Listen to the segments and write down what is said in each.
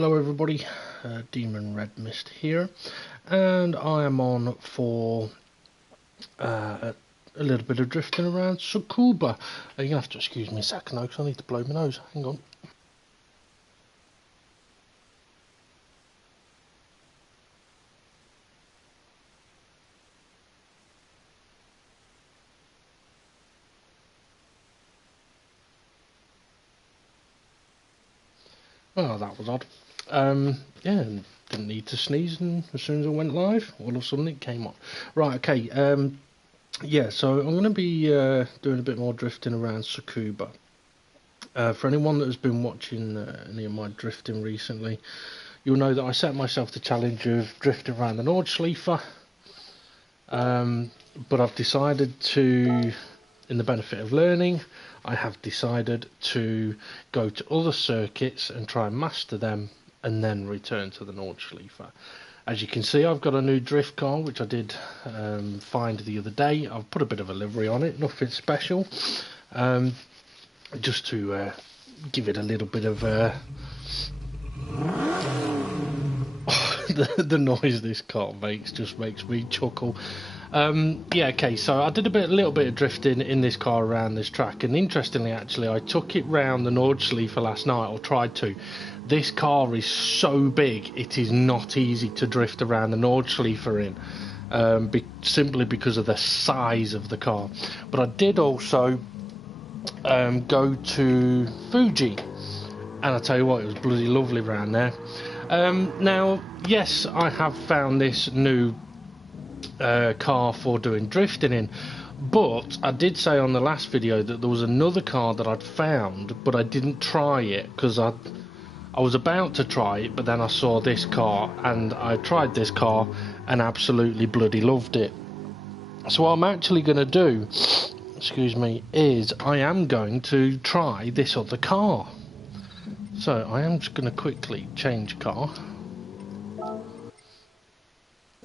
Hello everybody, Demon Red Mist here, and I am on for a little bit of drifting around Tsukuba. You're going to have to excuse me a second though, because I need to blow my nose. Hang on. Oh, that was odd. Yeah, didn't need to sneeze, and as soon as I went live, all of a sudden it came on. Right, okay, yeah, so I'm going to be doing a bit more drifting around Tsukuba. For anyone that has been watching any of my drifting recently, you'll know that I set myself the challenge of drifting around the Nordschleife, but I've decided to, in the benefit of learning, I have decided to go to other circuits and try and master them and then return to the Nordschleife. As you can see, I've got a new drift car which I did find the other day. I've put a bit of a livery on it, nothing special, just to give it a little bit of the noise this car makes just makes me chuckle. Yeah, okay, so I did a little bit of drifting in this car around this track, and interestingly actually I took it round the Nordschleife last night, or tried to. This car is so big it is not easy to drift around the Nordschleife in, simply because of the size of the car. But I did also go to Fuji, and I tell you what, it was bloody lovely around there. Now, yes, I have found this new car for doing drifting in, but I did say on the last video that there was another car that I'd found, but I didn't try it because I was about to try it, but then I saw this car and I tried this car and absolutely bloody loved it. So what I'm actually going to do, excuse me, is I am going to try this other car. So I am just going to quickly change car.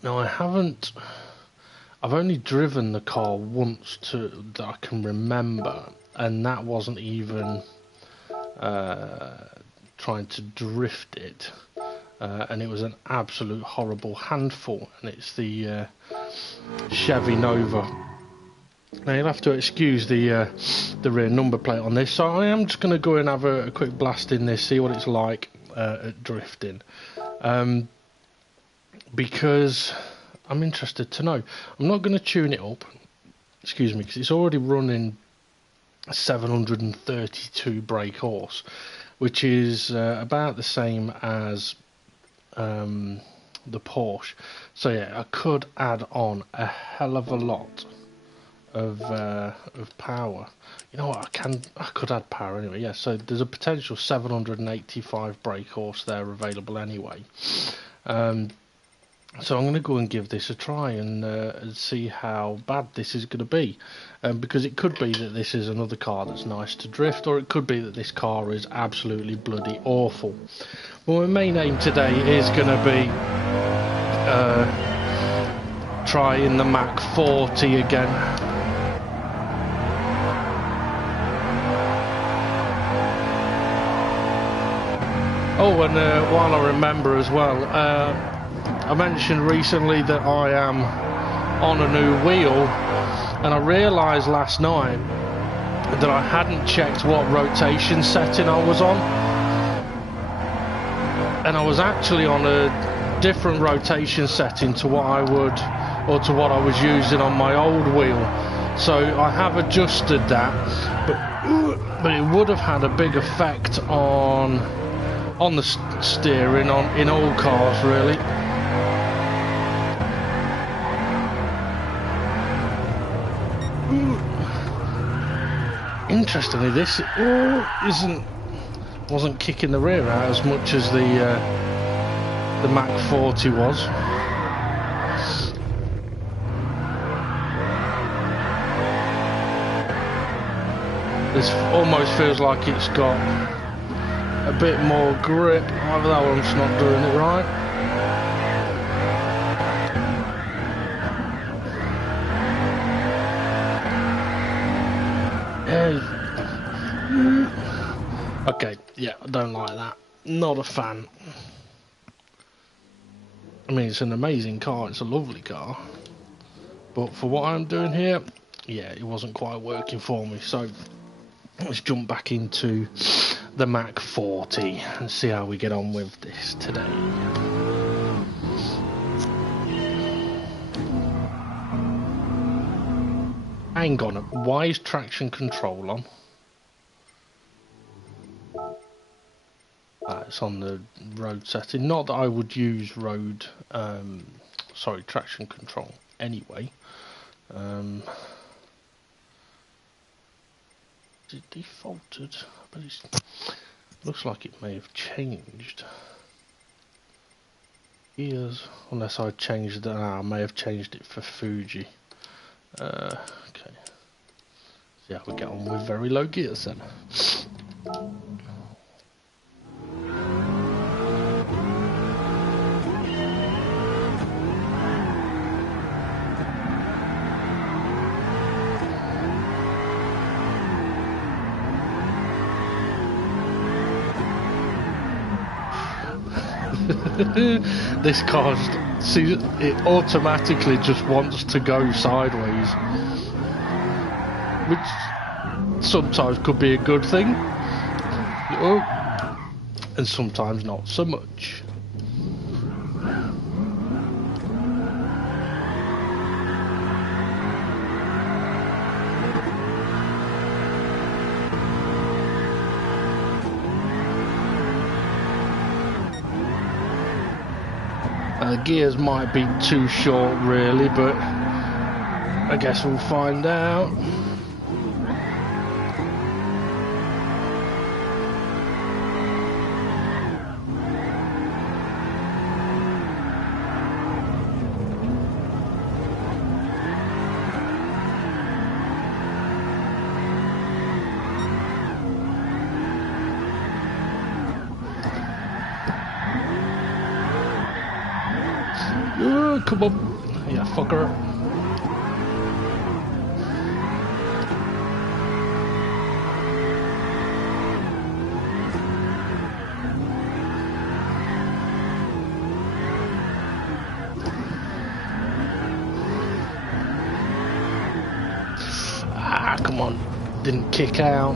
Now I've only driven the car once that I can remember, and that wasn't even trying to drift it, and it was an absolute horrible handful, and it's the Chevy Nova. Now you'll have to excuse the rear number plate on this, so I am just going to go and have a quick blast in this, see what it's like at drifting, because I'm interested to know. I'm not going to tune it up, excuse me, because it's already running 732 brake horse, which is about the same as the Porsche. So yeah, I could add on a hell of a lot of power. You know what, I could add power anyway. Yeah, so there's a potential 785 brake horse there available anyway. So I'm going to go and give this a try and see how bad this is going to be, because it could be that this is another car that's nice to drift, or it could be that this car is absolutely bloody awful. Well, my main aim today is going to be trying the Mach 40 again. Oh, and while I remember as well, I mentioned recently that I am on a new wheel, and I realised last night that I hadn't checked what rotation setting I was on, and I was actually on a different rotation setting to what I was using on my old wheel. So I have adjusted that, but it would have had a big effect on the steering in all cars really. Interestingly, this wasn't kicking the rear out as much as the Mach 40 was. This almost feels like it's got a bit more grip. Either that one's not doing it right. Okay, yeah, I don't like that. Not a fan. I mean, it's an amazing car, it's a lovely car, but for what I'm doing here, yeah, it wasn't quite working for me. So let's jump back into the Mach 40 and see how we get on with this today. Hang on, why is traction control on? It's on the road setting. Not that I would use traction control anyway. Is it defaulted? But it looks like it may have changed. Gears, unless I changed it. I may have changed it for Fuji. Okay. See how we get on with very low gears then. This car, see, it automatically just wants to go sideways, which sometimes could be a good thing, and sometimes not so much. The gears might be too short really, but I guess we'll find out. Come on, yeah, fucker. Ah, come on, didn't kick out.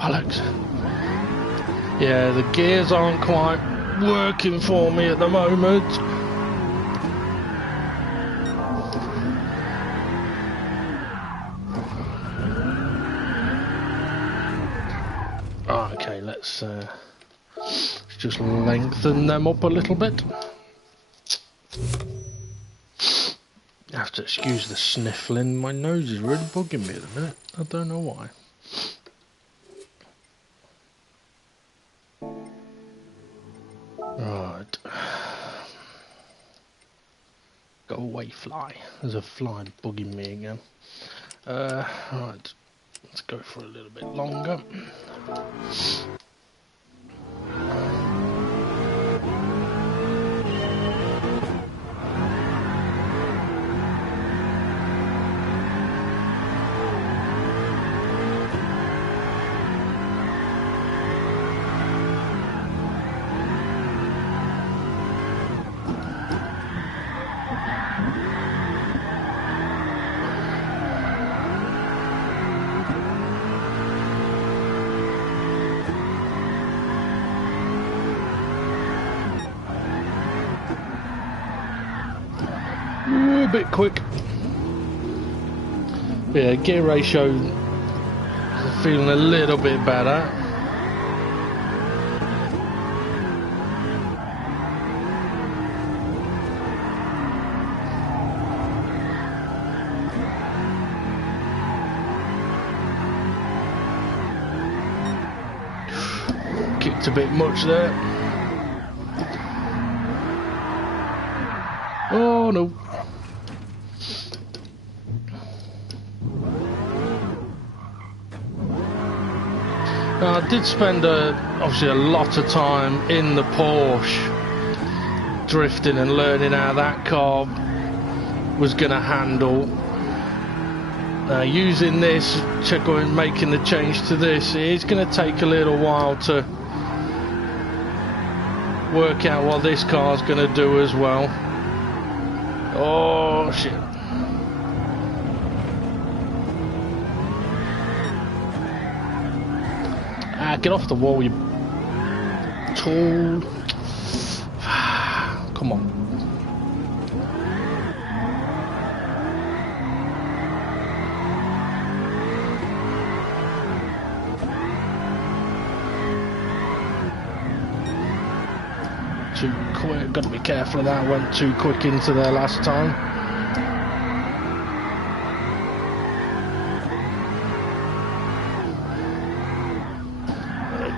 Alex. Yeah, the gears aren't quite working for me at the moment. Okay, let's just lengthen them up a little bit. I have to excuse the sniffling. My nose is really bugging me at the minute. I don't know why. Right. Go away, fly. There's a fly bugging me again. Right. Let's go for a little bit longer. A bit quick. Yeah, gear ratio feeling a little bit better. Kicked a bit much there. Oh no. did spend obviously a lot of time in the Porsche drifting and learning how that car was going to handle. Using this, going making the change to this, it's going to take a little while to work out what this car's going to do as well. Oh shit. Get off the wall, you tool. Come on. Too quick, got to be careful of that. Went too quick into there last time.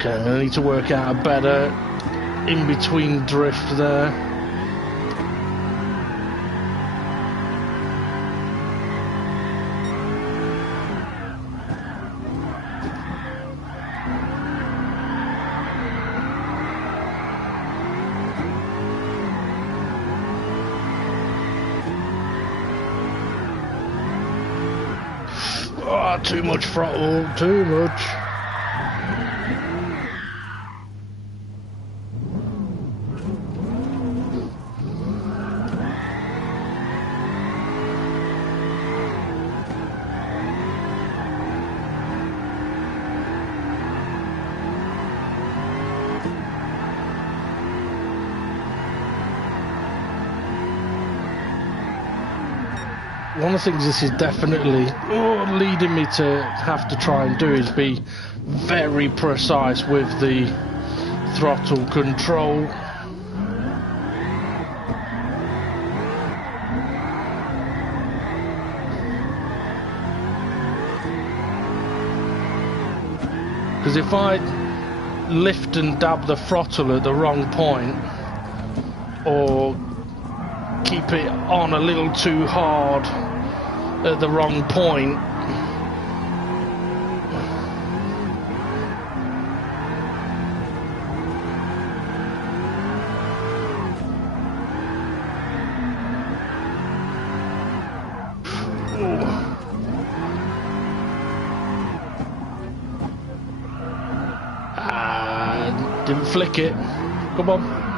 Okay, I need to work out a better in-between drift there. Oh, too much throttle, too much. One of the things this is definitely leading me to have to try and do is be very precise with the throttle control. Because if I lift and dab the throttle at the wrong point, or keep it on a little too hard at the wrong point, didn't flick it. Come on.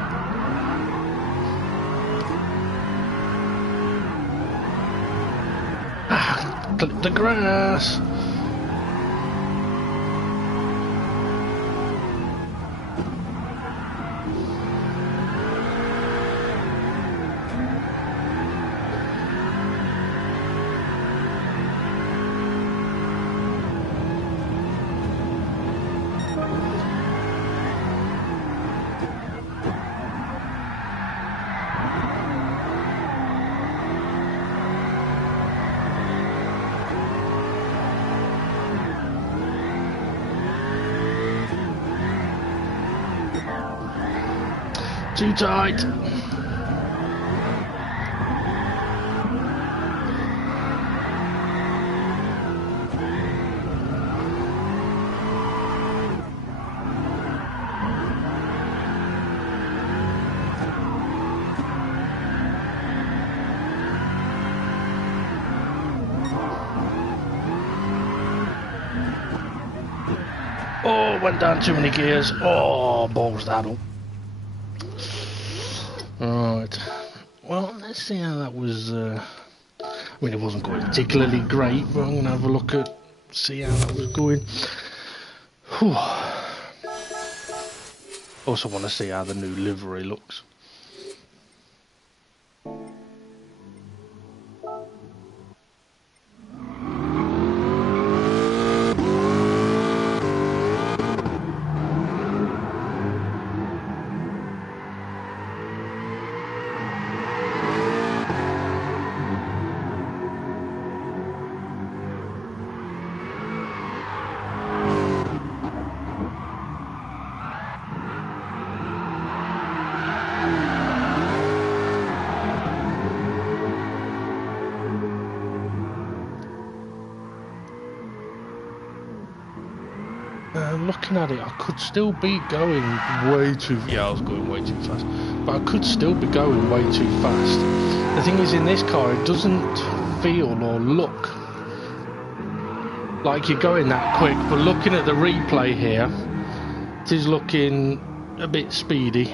Clip the grass. Too tight. Oh, went down too many gears. Oh, balls that up. Right, well, let's see how that was. I mean, it wasn't quite particularly great, but I'm going to have a look at, see how that was going. Whew. Also want to see how the new livery looks. looking at it, I could still be going way too... Yeah, I was going way too fast. But I could still be going way too fast. The thing is, in this car, it doesn't feel or look like you're going that quick. But looking at the replay here, it is looking a bit speedy.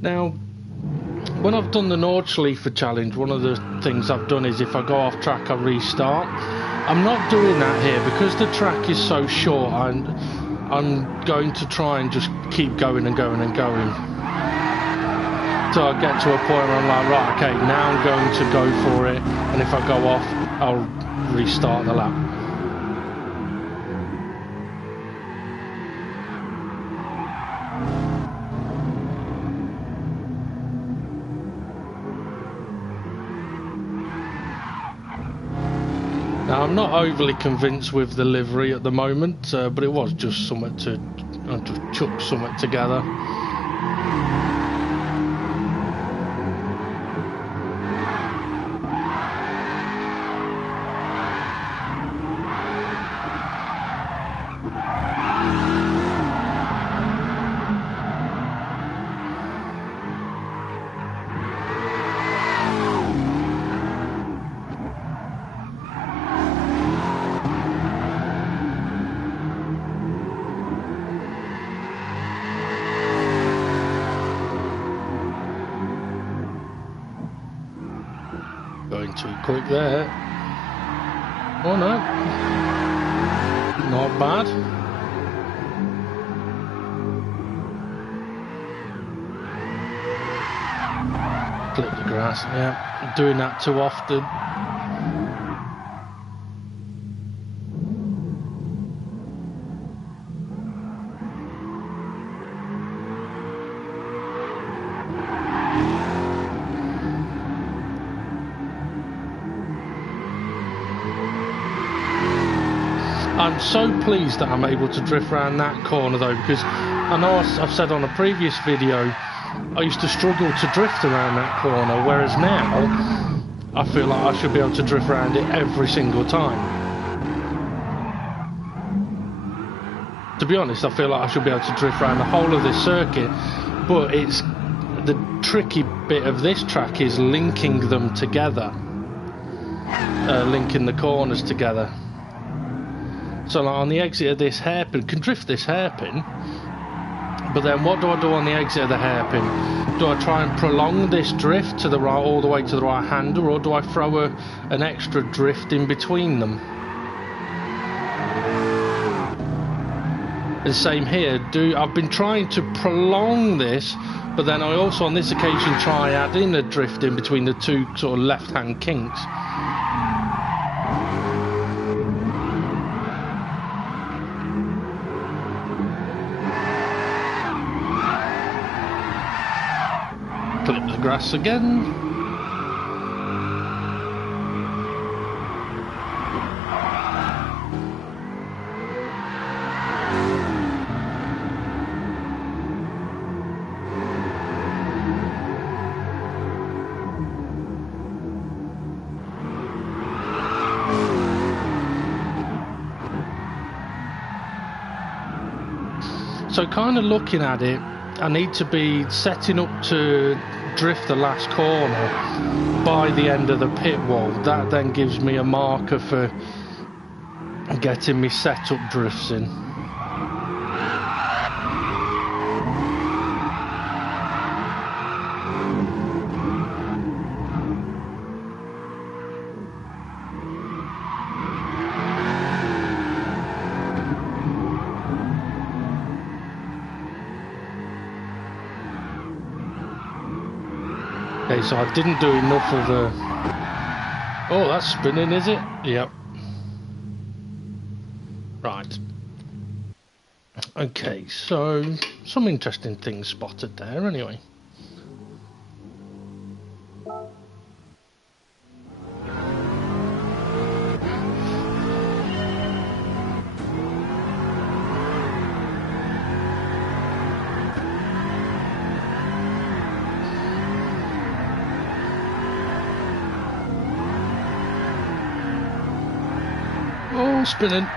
Now, when I've done the Nordschleife challenge, one of the things I've done is if I go off track, I restart. I'm not doing that here because the track is so short. I'm going to try and just keep going and going and going. So I get to a point where I'm like, right, okay, now I'm going to go for it. And if I go off, I'll restart the lap. Now, I'm not overly convinced with the livery at the moment, but it was just something to just chuck something together. Going too quick there. Oh no. Not bad. Clip the grass, yeah. Doing that too often. I'm so pleased that I'm able to drift around that corner though, because I know I've said on a previous video I used to struggle to drift around that corner, whereas now I feel like I should be able to drift around it every single time. To be honest, I feel like I should be able to drift around the whole of this circuit, but it's the tricky bit of this track is linking them together, linking the corners together. So like on the exit of this hairpin, can drift this hairpin, but then what do I do on the exit of the hairpin? Do I try and prolong this drift to the right, all the way to the right hander, or do I throw an extra drift in between them? And same here, I've been trying to prolong this, but then I also on this occasion try add in a drift in between the two sort of left-hand kinks. Clip the grass again. So kind of looking at it, I need to be setting up to drift the last corner by the end of the pit wall. That then gives me a marker for getting me setup drifts in. Okay, so I didn't do enough of the... Oh, that's spinning, is it? Yep. Right. Okay, so some interesting things spotted there anyway. spinning.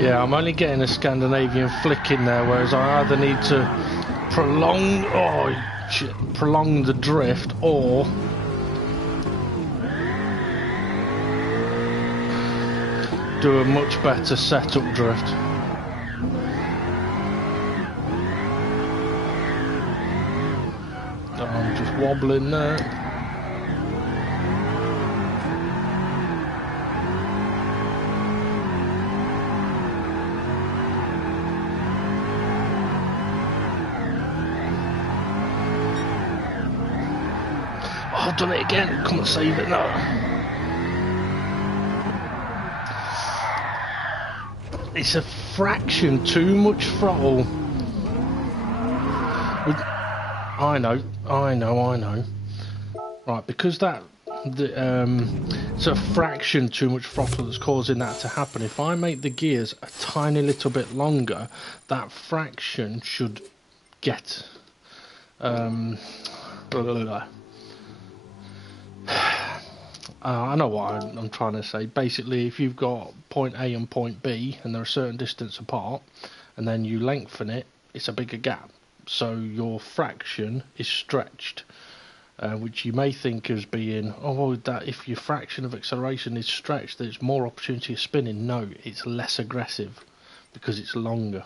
Yeah, I'm only getting a Scandinavian flick in there, whereas I either need to prolong the drift, or do a much better setup drift. I'm just wobbling there. I've done it again. Come on, save it. No. It's a fraction too much throttle. I know. Right, because it's a fraction too much throttle that's causing that to happen. If I make the gears a tiny little bit longer, that fraction should get I know what I'm trying to say. Basically, if you've got point A and point B and they're a certain distance apart, and then you lengthen it, it's a bigger gap. So your fraction is stretched, which you may think as being, oh, well, that if your fraction of acceleration is stretched, there's more opportunity of spinning. No, it's less aggressive because it's longer.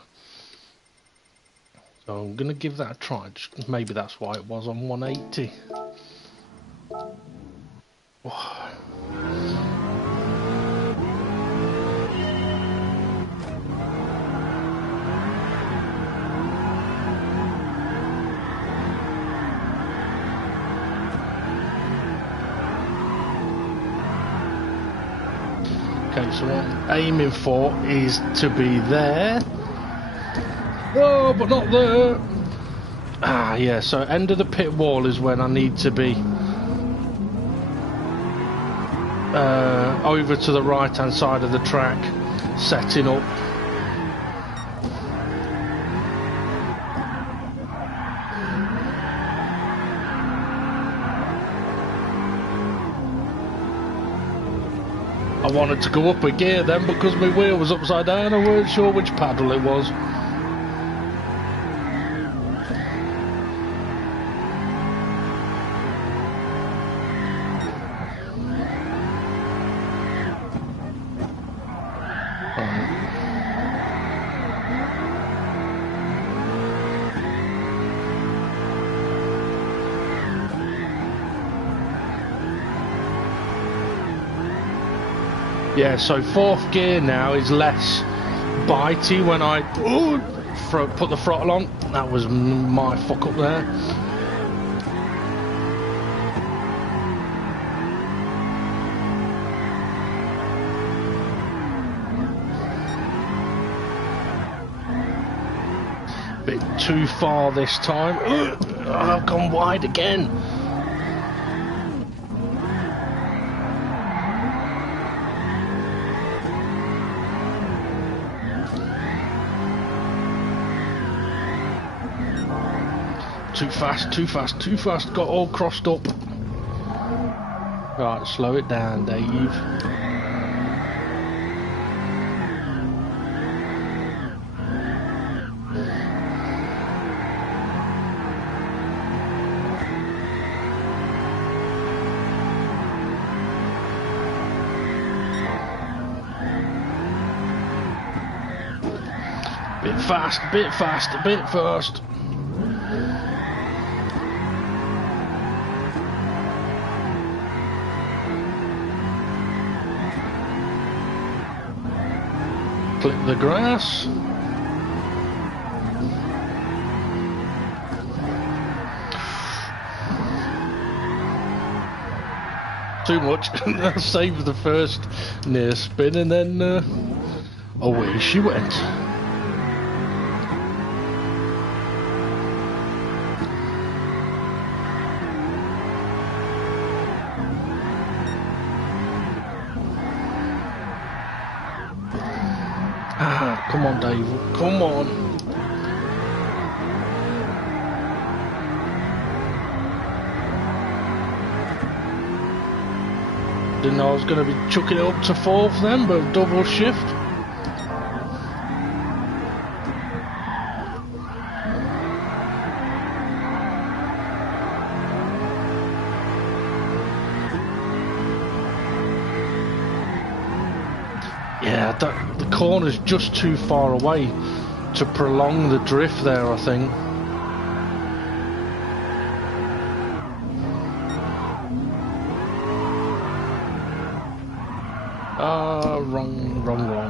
So I'm going to give that a try. Maybe that's why it was on 180. Okay, so what I'm aiming for is to be there. Oh, but not there. Ah, yeah, so end of the pit wall is when I need to be over to the right hand side of the track, setting up. I wanted to go up a gear then, because my wheel was upside down. I weren't sure which paddle it was. Yeah, so fourth gear now is less bitey when I put the throttle on. That was my fuck up there. Bit too far this time. I've gone wide again. Too fast, got all crossed up. Right, slow it down, Dave. Bit fast. Clip the grass. Too much. I saved the first near spin and then away she went. Ah, come on, Dave. Come on. Didn't know I was going to be chucking it up to fourth then, but double shift. Yeah, the corner's just too far away to prolong the drift there, I think.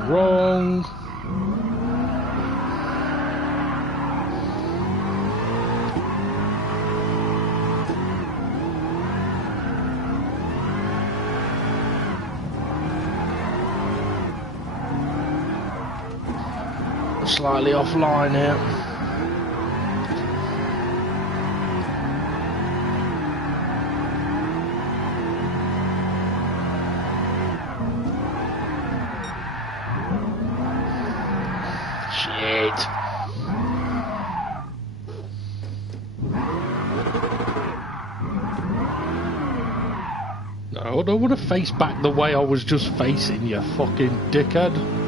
Wrong. Slightly offline here. Shit. No, I don't want to face back the way I was just facing, you fucking dickhead.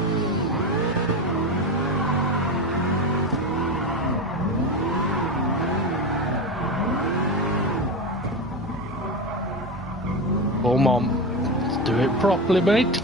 Come on, let's do it properly, mate.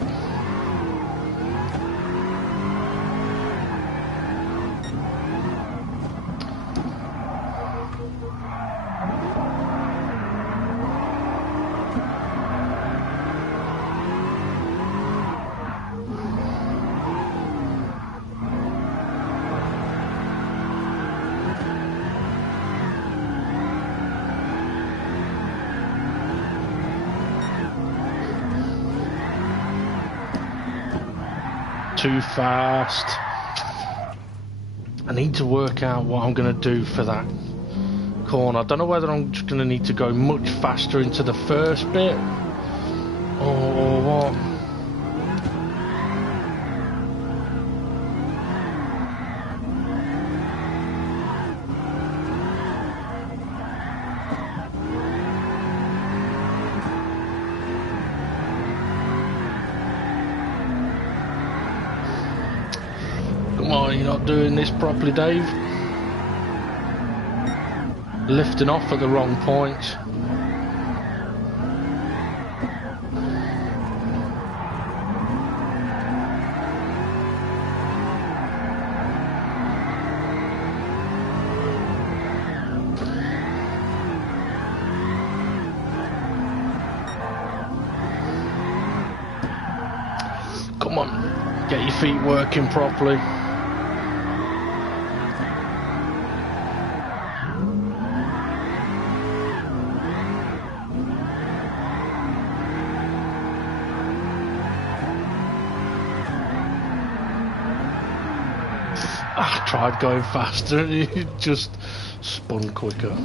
Too fast. I need to work out what I'm going to do for that corner. I don't know whether I'm just going to need to go much faster into the first bit or what. Come on, you're not doing this properly, Dave. Lifting off at the wrong point. Come on, get your feet working properly. I tried going faster and it just spun quicker.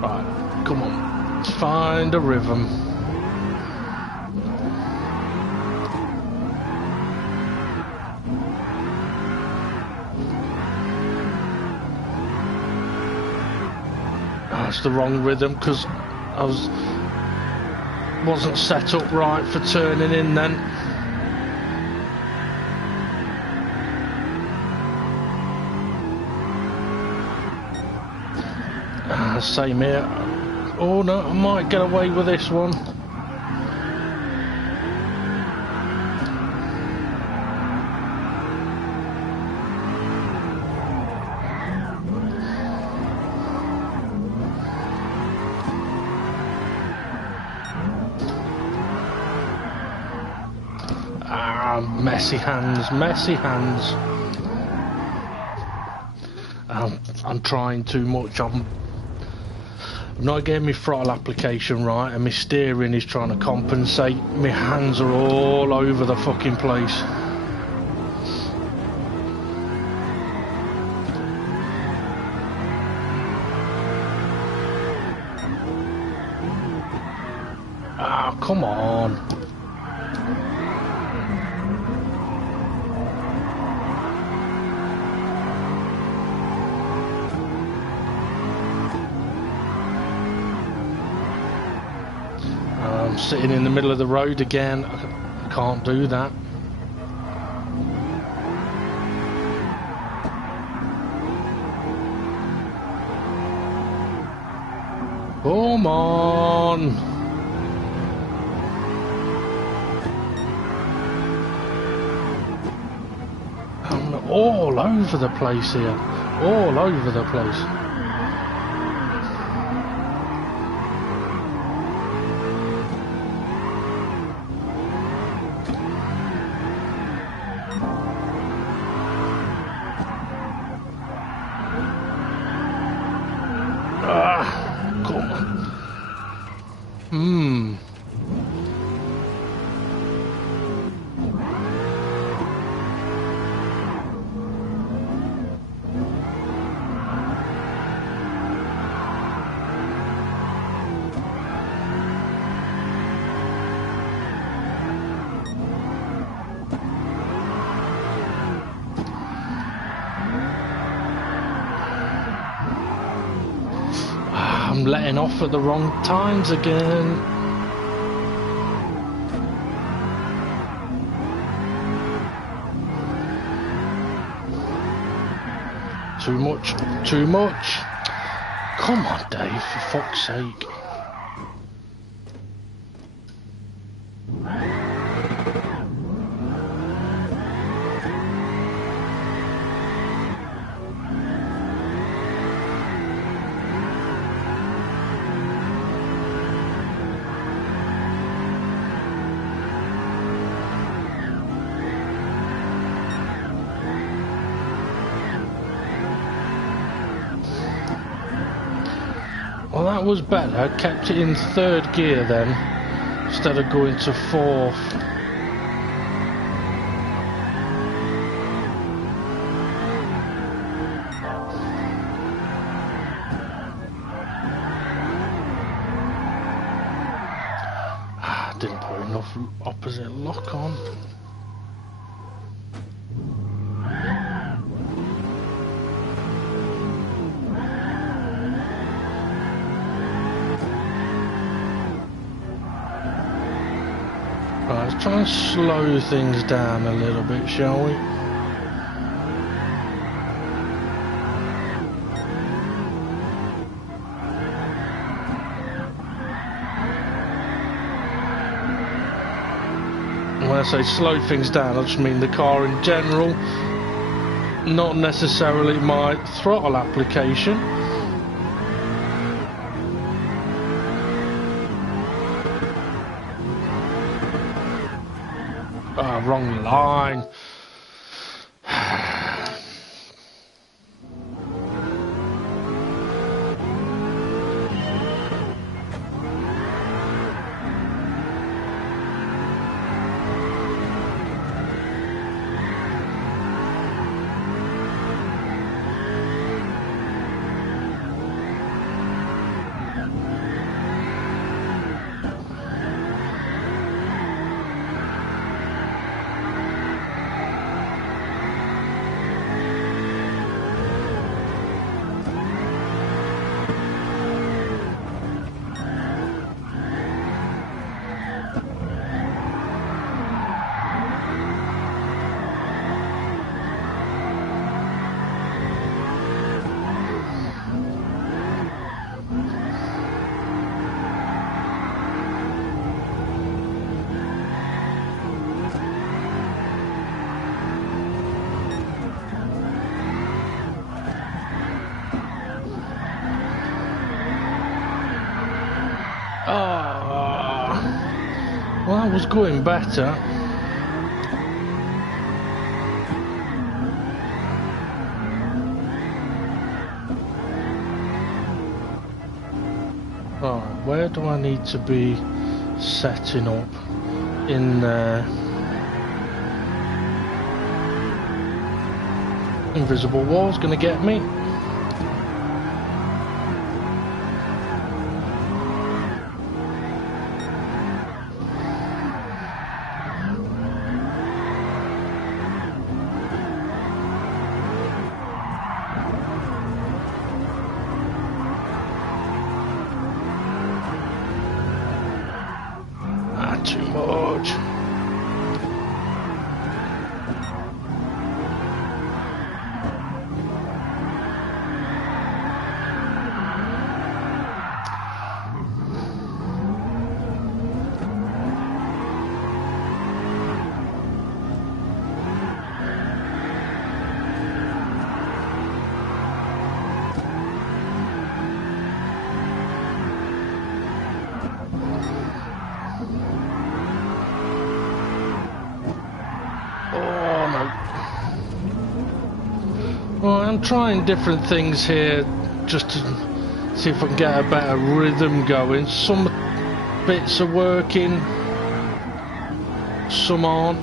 Right, come on, let's find a rhythm. That's the wrong rhythm because I wasn't set up right for turning in then. Same here. Oh no, I might get away with this one. Messy hands, messy hands. I'm trying too much. I'm not getting my throttle application right, and my steering is trying to compensate. My hands are all over the fucking place. Ah, come on. I'm sitting in the middle of the road again. I can't do that. Come on. I'm all over the place here. All over the place. Come on. I'm letting off at the wrong times again. Too much, too much. Come on, Dave, for fuck's sake. Well, that was better. Kept it in third gear then, instead of going to fourth. Didn't put enough opposite lock on. Right, let's try and slow things down a little bit, shall we? When I say slow things down, I just mean the car in general, not necessarily my throttle application. Wrong line. Well, that was going better. Right, where do I need to be setting up in there? Invisible wall's gonna get me. Too much. Well, I'm trying different things here just to see if I can get a better rhythm going. Some bits are working, some aren't.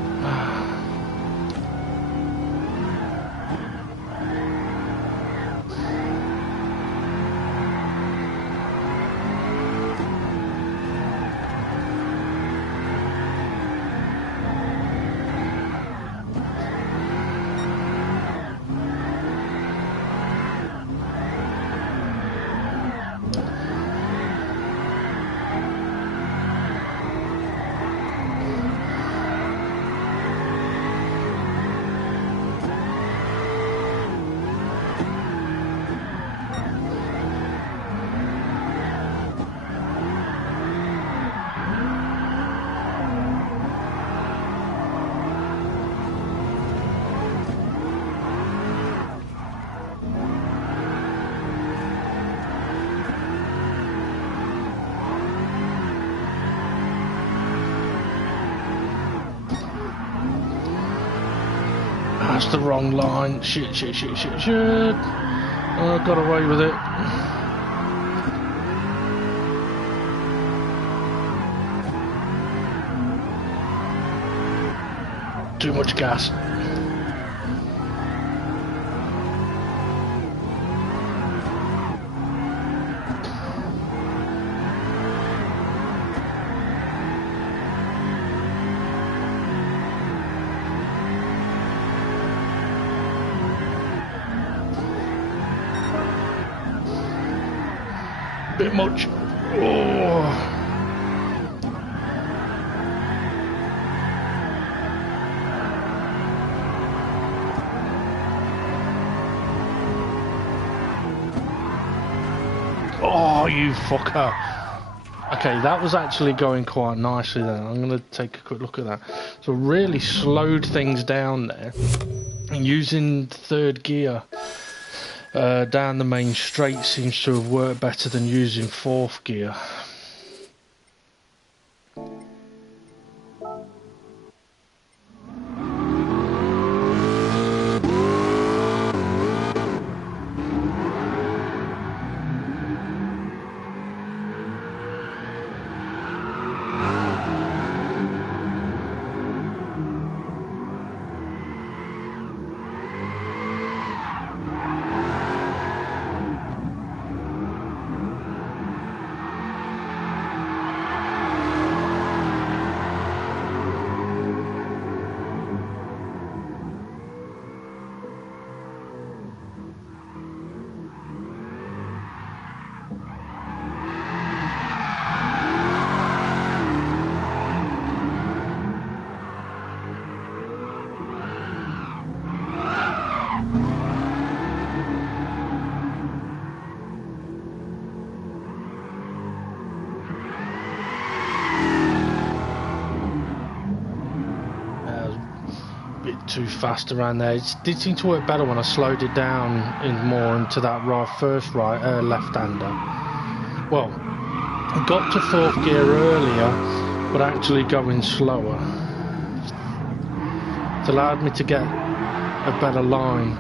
That's the wrong line. Shit. Oh, I got away with it. Too much gas. Bit much. Oh. Oh, you fucker. Okay, that was actually going quite nicely then. I'm going to take a quick look at that. So really slowed things down there. And using third gear down the main straight seems to have worked better than using fourth gear. Too fast around there. It did seem to work better when I slowed it down in more into that left-hander. Well, I got to fourth gear earlier, but actually going slower. It allowed me to get a better line.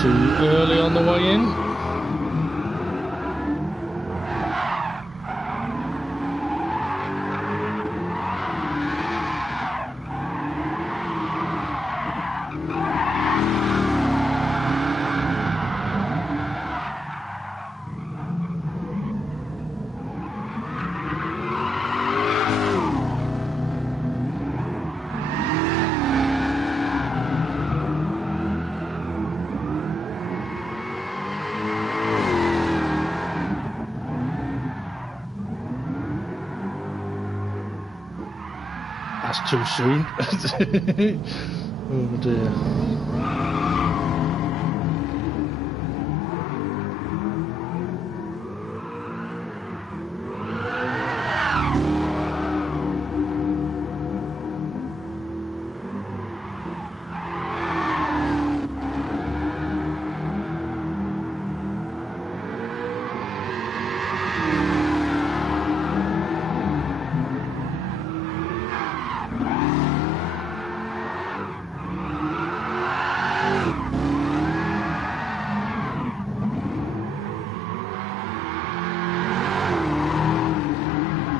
too early on the way in. That's too soon. Oh dear.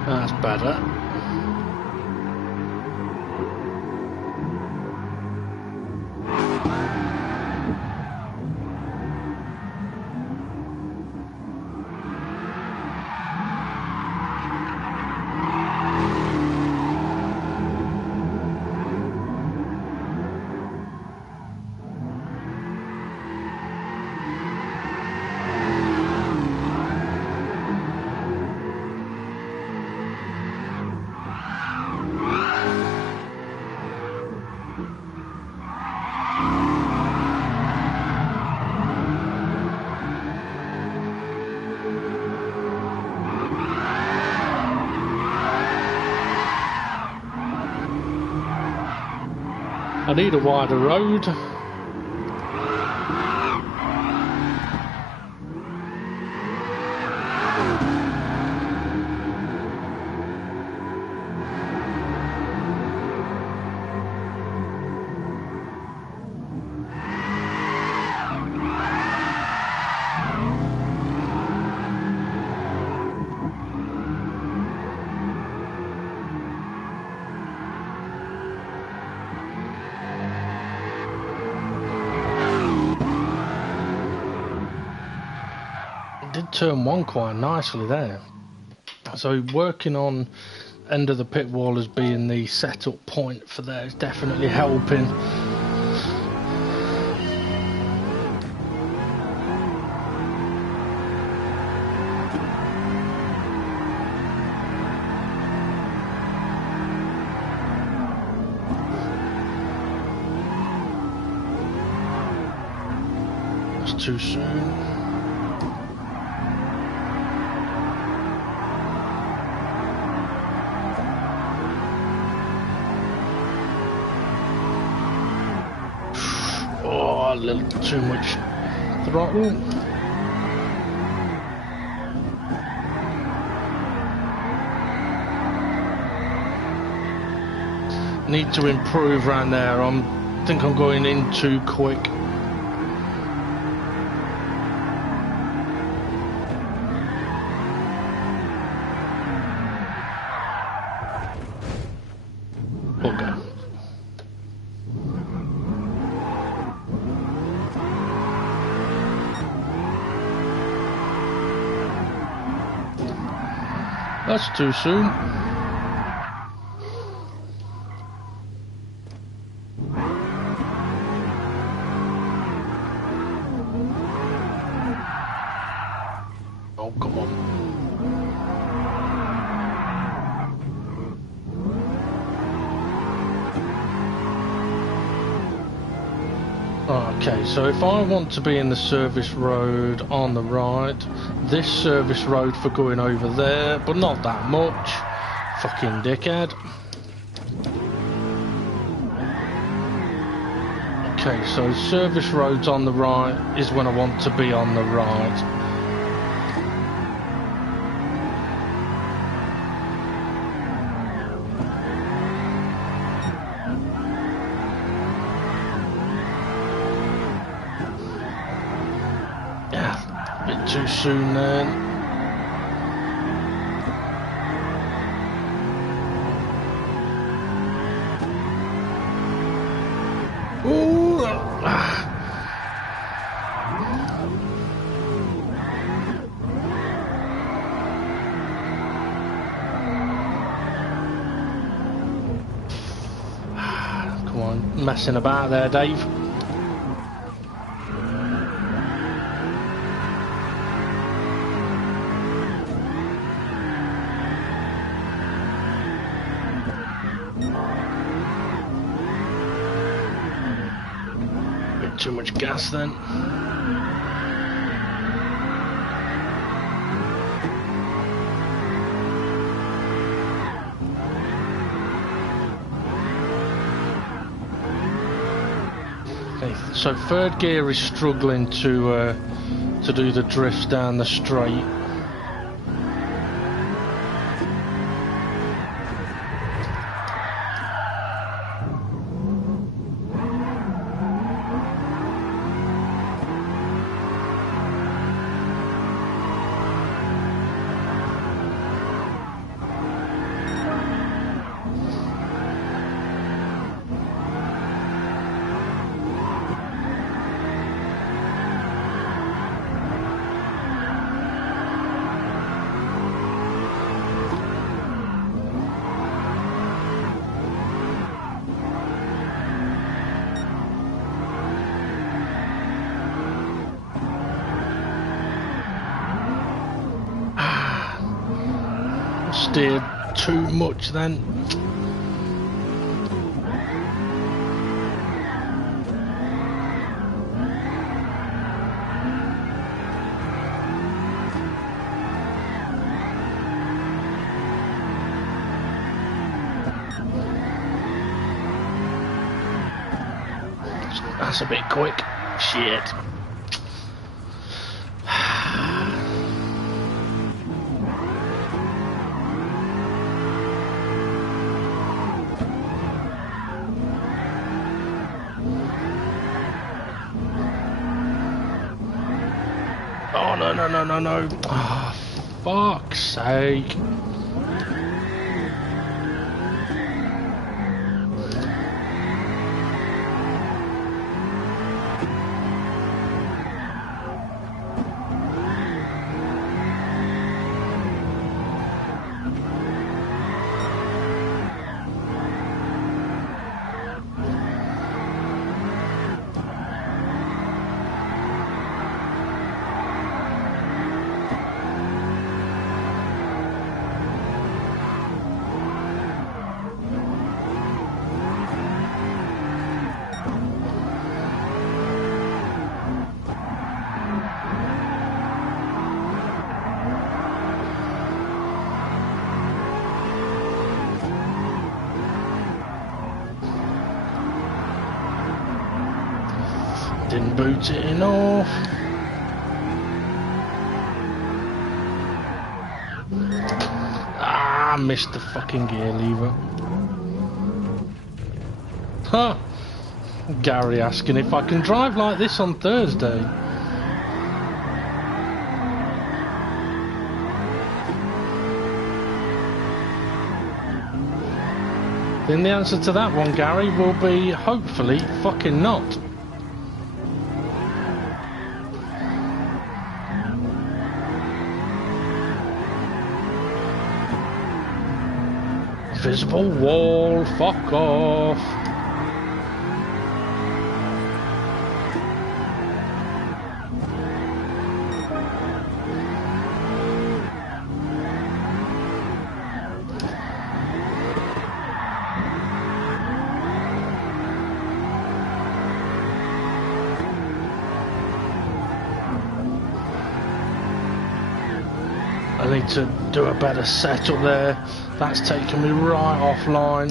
That's better. I need a wider road. Did turn one quite nicely there. So working on end of the pit wall as being the setup point for there is definitely helping. That's too soon. A little too much throttle. Need to improve around there. I think I'm going in too quick. Okay. That's too soon. Oh, come on. Okay, so if I want to be in the service road on the right, this service road for going over there, but not that much. Fucking dickhead. Okay, so service roads on the right is when I want to be on the right. soon then. Ooh! Come on, messing about there, Dave. Bit too much gas then. Okay, so third gear is struggling to do the drifts down the straight. Steered too much then. That's a bit quick. Shit. Oh, no, no, no, no, no. Oh, fuck's sake. Didn't boot it enough. Ah, missed the fucking gear lever. Huh. Gary asking if I can drive like this on Thursday. Then the answer to that one, Gary, will be hopefully fucking not. Visible wall, fuck off. I need to do a better setup there. That's taking me right offline.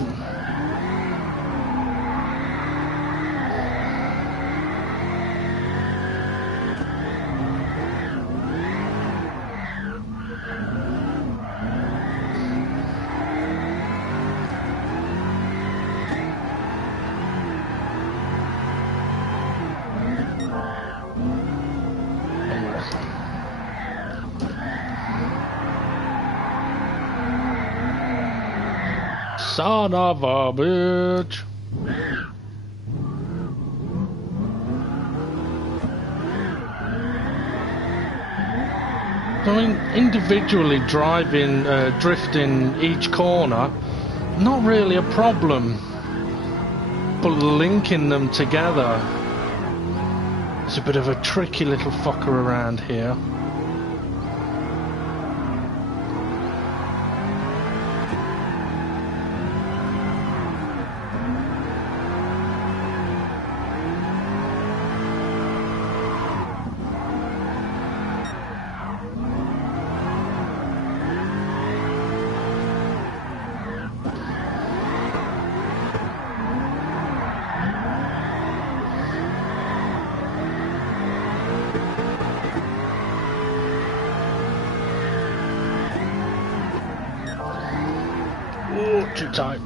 Son of a bitch. I mean, individually driving, drifting each corner, not really a problem. But linking them together is a bit of a tricky little fucker around here. Too tight.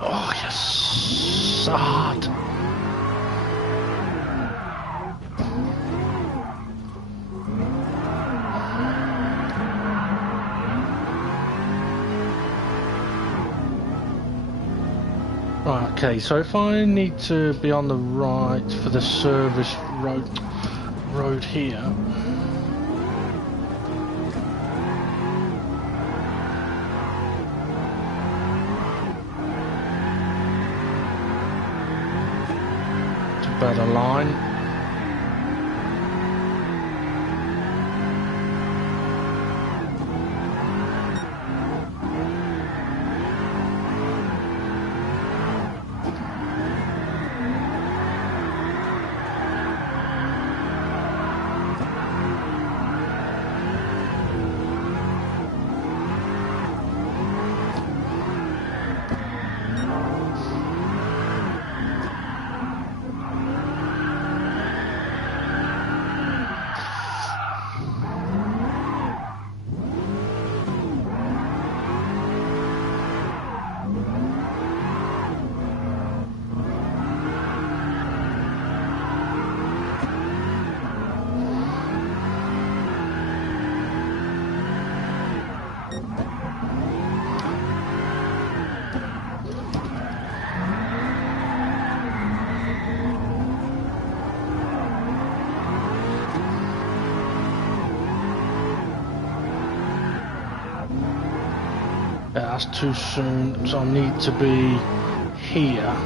Oh, you sod. Right, okay, so if I need to be on the right for the service road here. It's a better line. That's too soon, so I need to be here.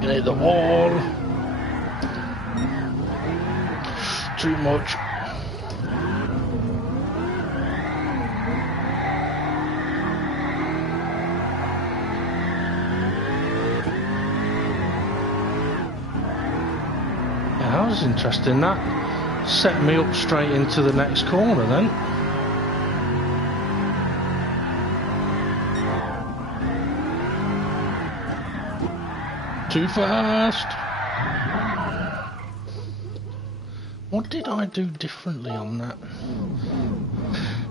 Hit the wall. Too much. Yeah, that was interesting. That set me up straight into the next corner then. Too fast. What did I do differently on that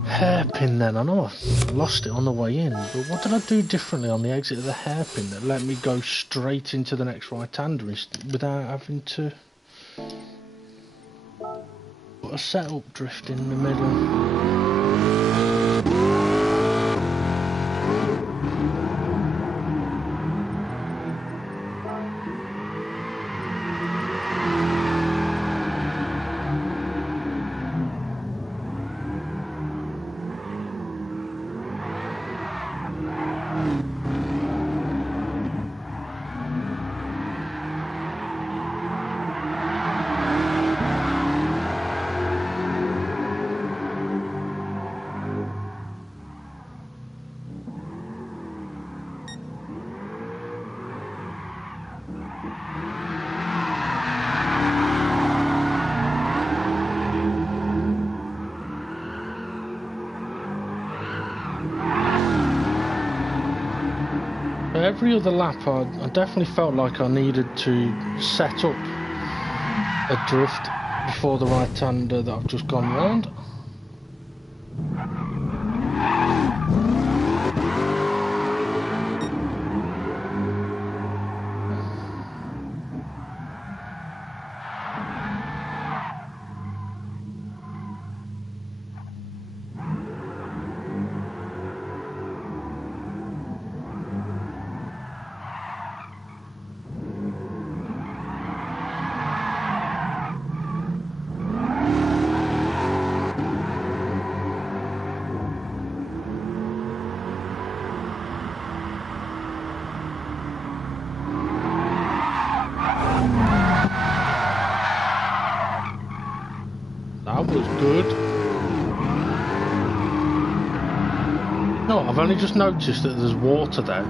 hairpin then? I know I lost it on the way in, but what did I do differently on the exit of the hairpin that let me go straight into the next right-hander without having to put a setup drift in the middle? every other lap I definitely felt like I needed to set up a drift before the right-hander that I've just gone round. That was good. No, I've only just noticed that there's water there.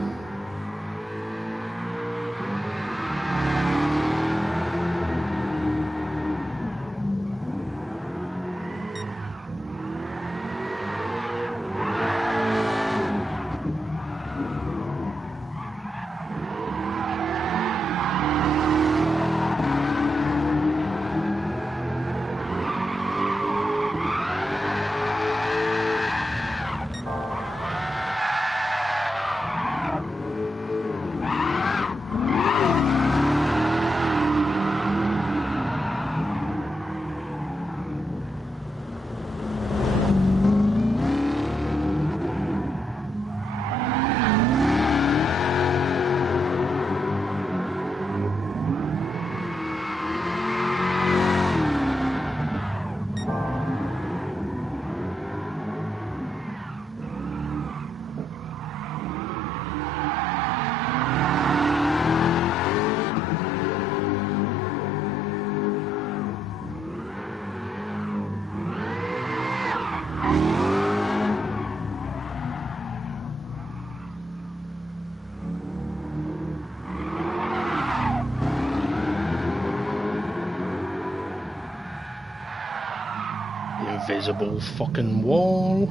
Invisible fucking wall.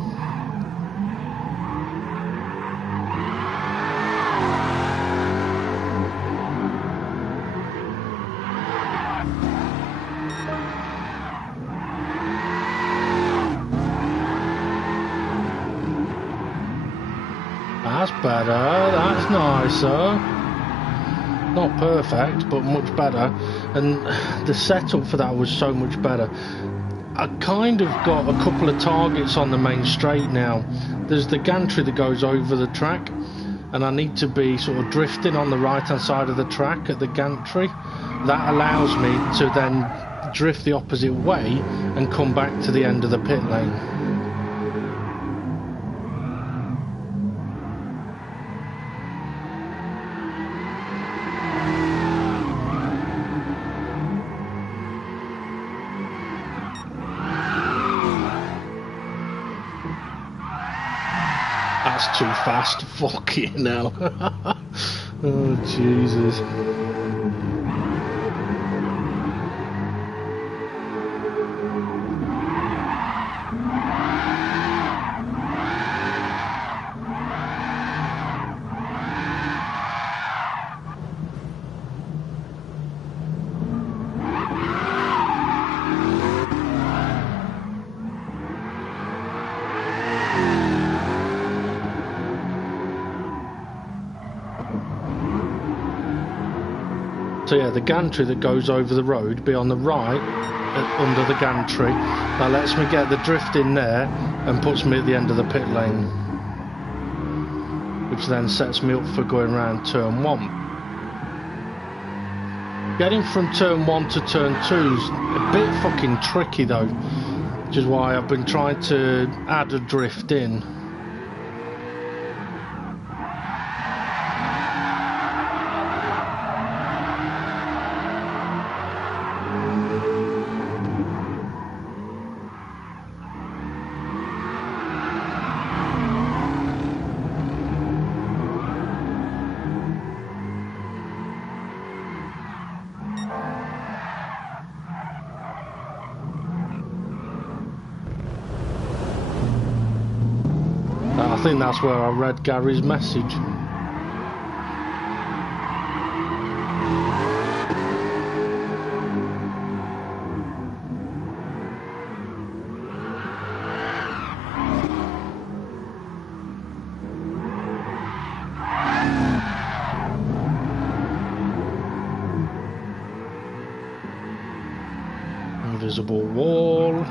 That's better, that's nicer. Not perfect, but much better. And the setup for that was so much better. I kind of got a couple of targets on the main straight now. There's the gantry that goes over the track, and I need to be sort of drifting on the right hand side of the track at the gantry. That allows me to then drift the opposite way and come back to the end of the pit lane. That's too fast, fucking hell. Oh, Jesus. So yeah, the gantry that goes over the road be on the right, under the gantry. That lets me get the drift in there and puts me at the end of the pit lane, which then sets me up for going around turn 1. Getting from turn 1 to turn 2 is a bit fucking tricky though, which is why I've been trying to add a drift in. I think that's where I read Gary's message. invisible wall.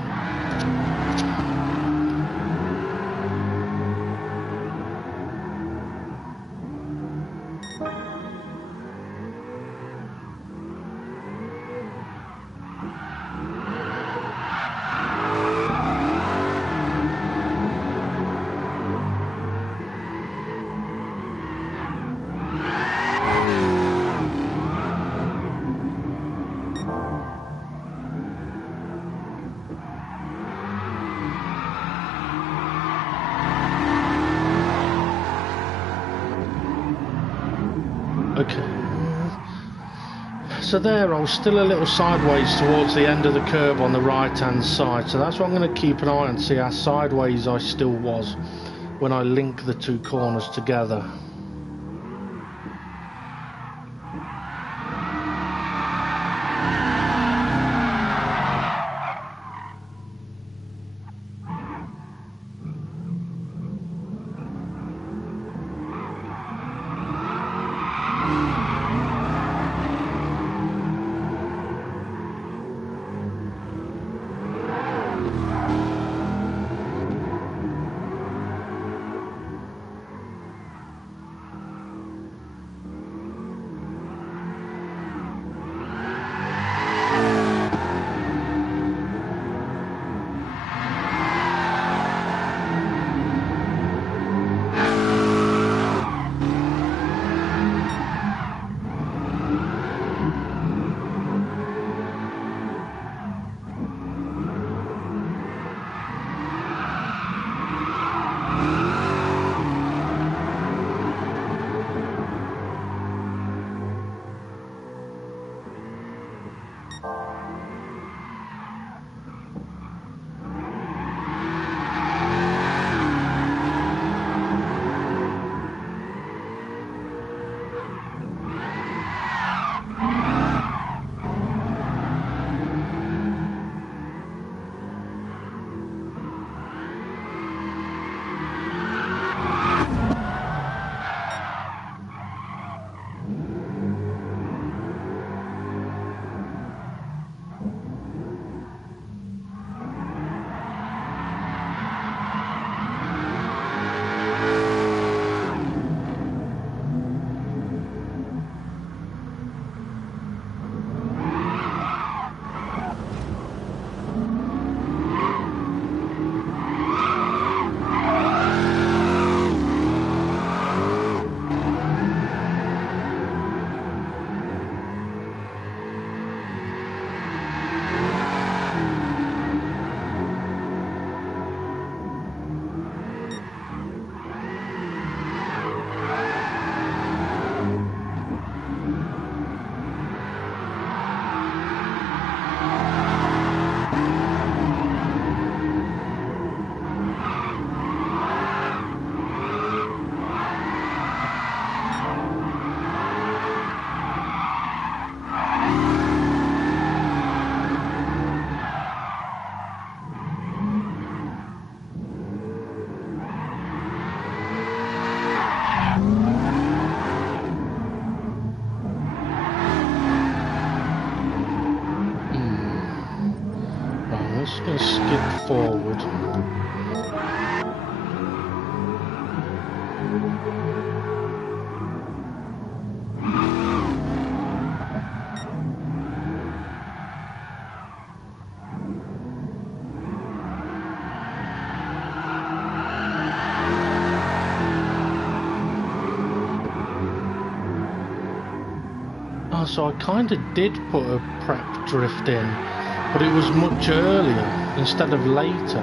Okay, so there I was still a little sideways towards the end of the curve on the right hand side, so that's what I'm going to keep an eye on, see how sideways I still was when I link the two corners together. Just going to skip forward. Oh, so I kind of did put a prep drift in, but it was much earlier instead of later.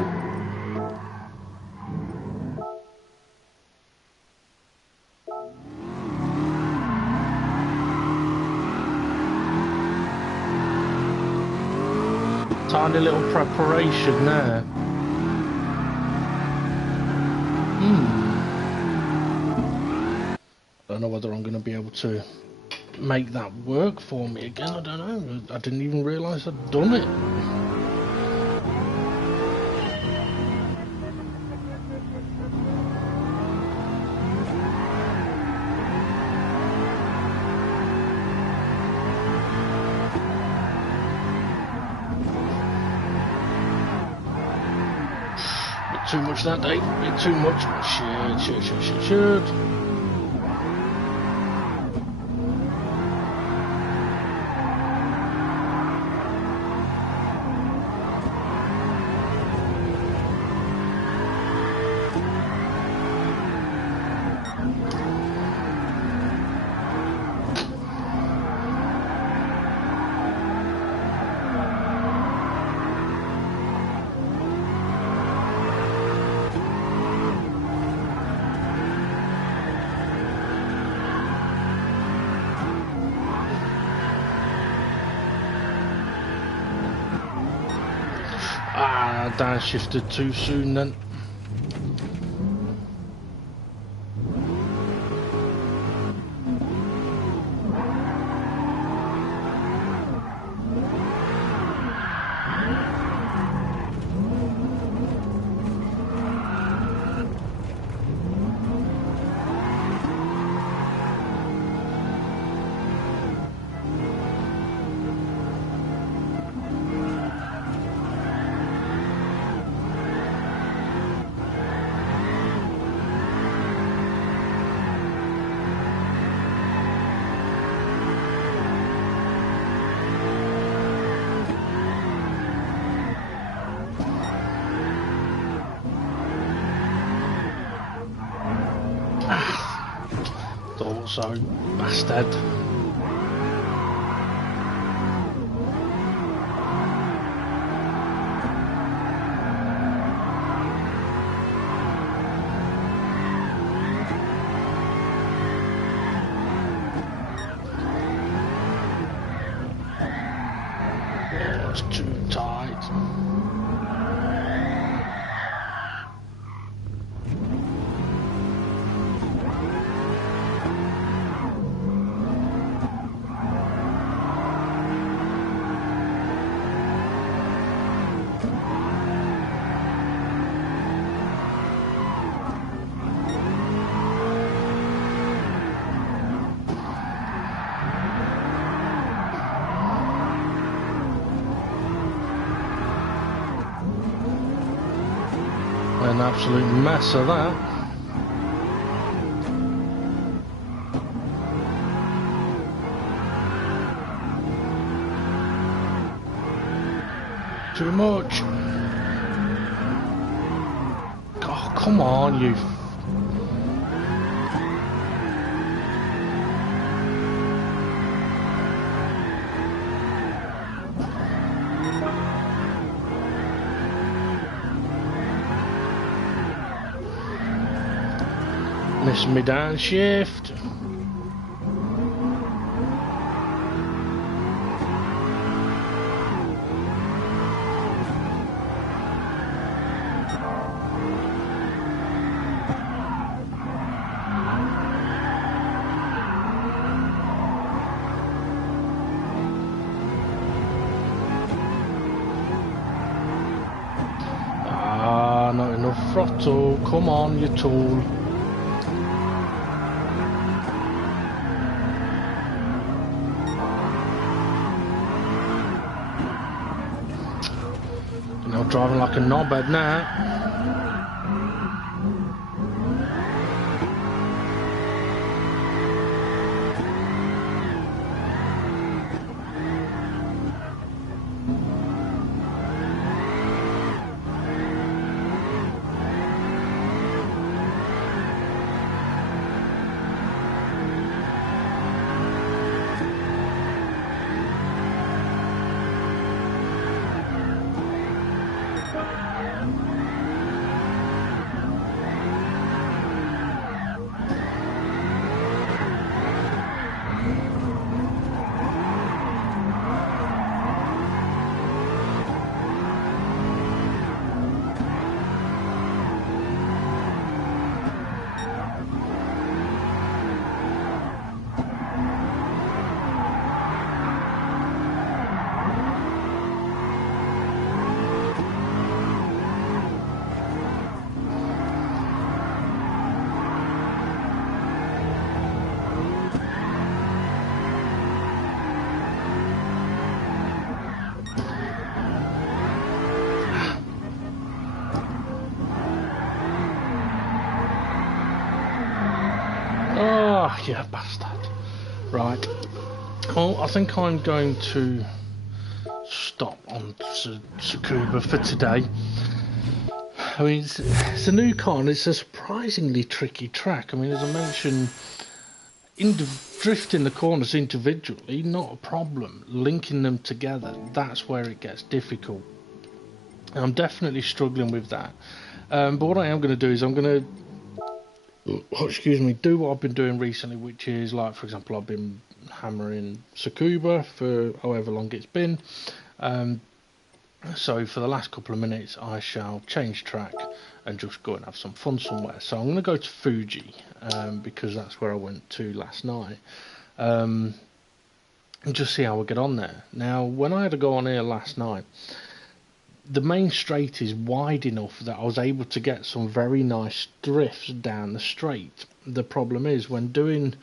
Tiny little preparation there. I don't know whether I'm going to be able to make that work for me again. I don't know. I didn't even realise I'd done it. Too much that day. Bit too much. Should. Downshifted too soon then. Thought so, bastard. Oh, it's too tight. An absolute mess of that. Too much. Oh, come on, you. Missed me downshift. Not enough throttle. Come on, you tool. Driving like a knobhead now. Yeah, bastard. Right. Well, I think I'm going to stop on Tsukuba for today. I mean, it's a new car and it's a surprisingly tricky track. I mean, as I mentioned, drifting the corners individually, not a problem. Linking them together, that's where it gets difficult. And I'm definitely struggling with that. But what I am going to do is I'm going to, do what I've been doing recently, which is, like, for example, I've been hammering Tsukuba for however long it's been. So for the last couple of minutes I shall change track and just go and have some fun somewhere. So I'm going to go to Fuji because that's where I went to last night, and just see how we get on there. Now, when I had to go on here last night, the main straight is wide enough that I was able to get some very nice drifts down the straight. The problem is when doing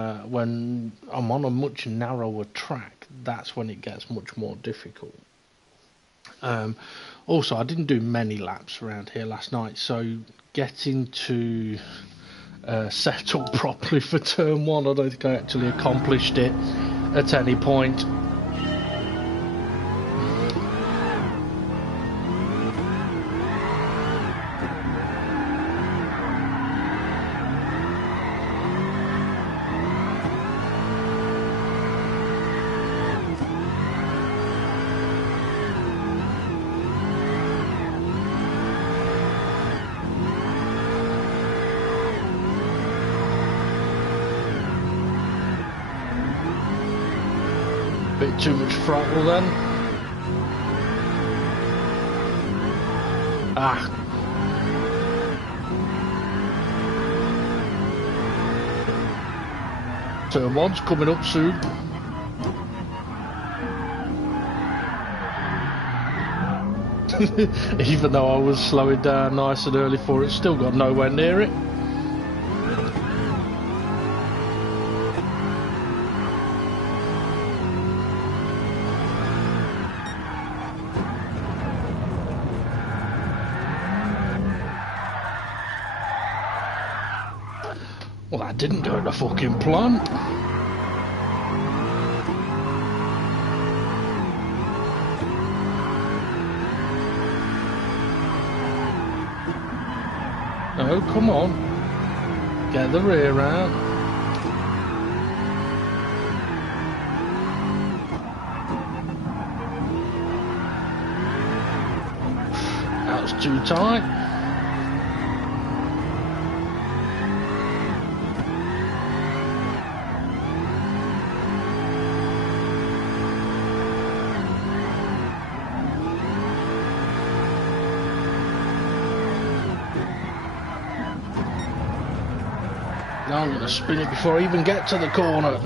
when I'm on a much narrower track, that's when it gets much more difficult. Also, I didn't do many laps around here last night, so getting to set up properly for turn one, I don't think I actually accomplished it at any point. Bit too much throttle then. Ah. Turn one's coming up soon. Even though I was slowing down nice and early for it, still got nowhere near it. Well, that didn't go to fucking plan. No, come on. Get the rear out. That's too tight. Now I'm going to spin it before I even get to the corner.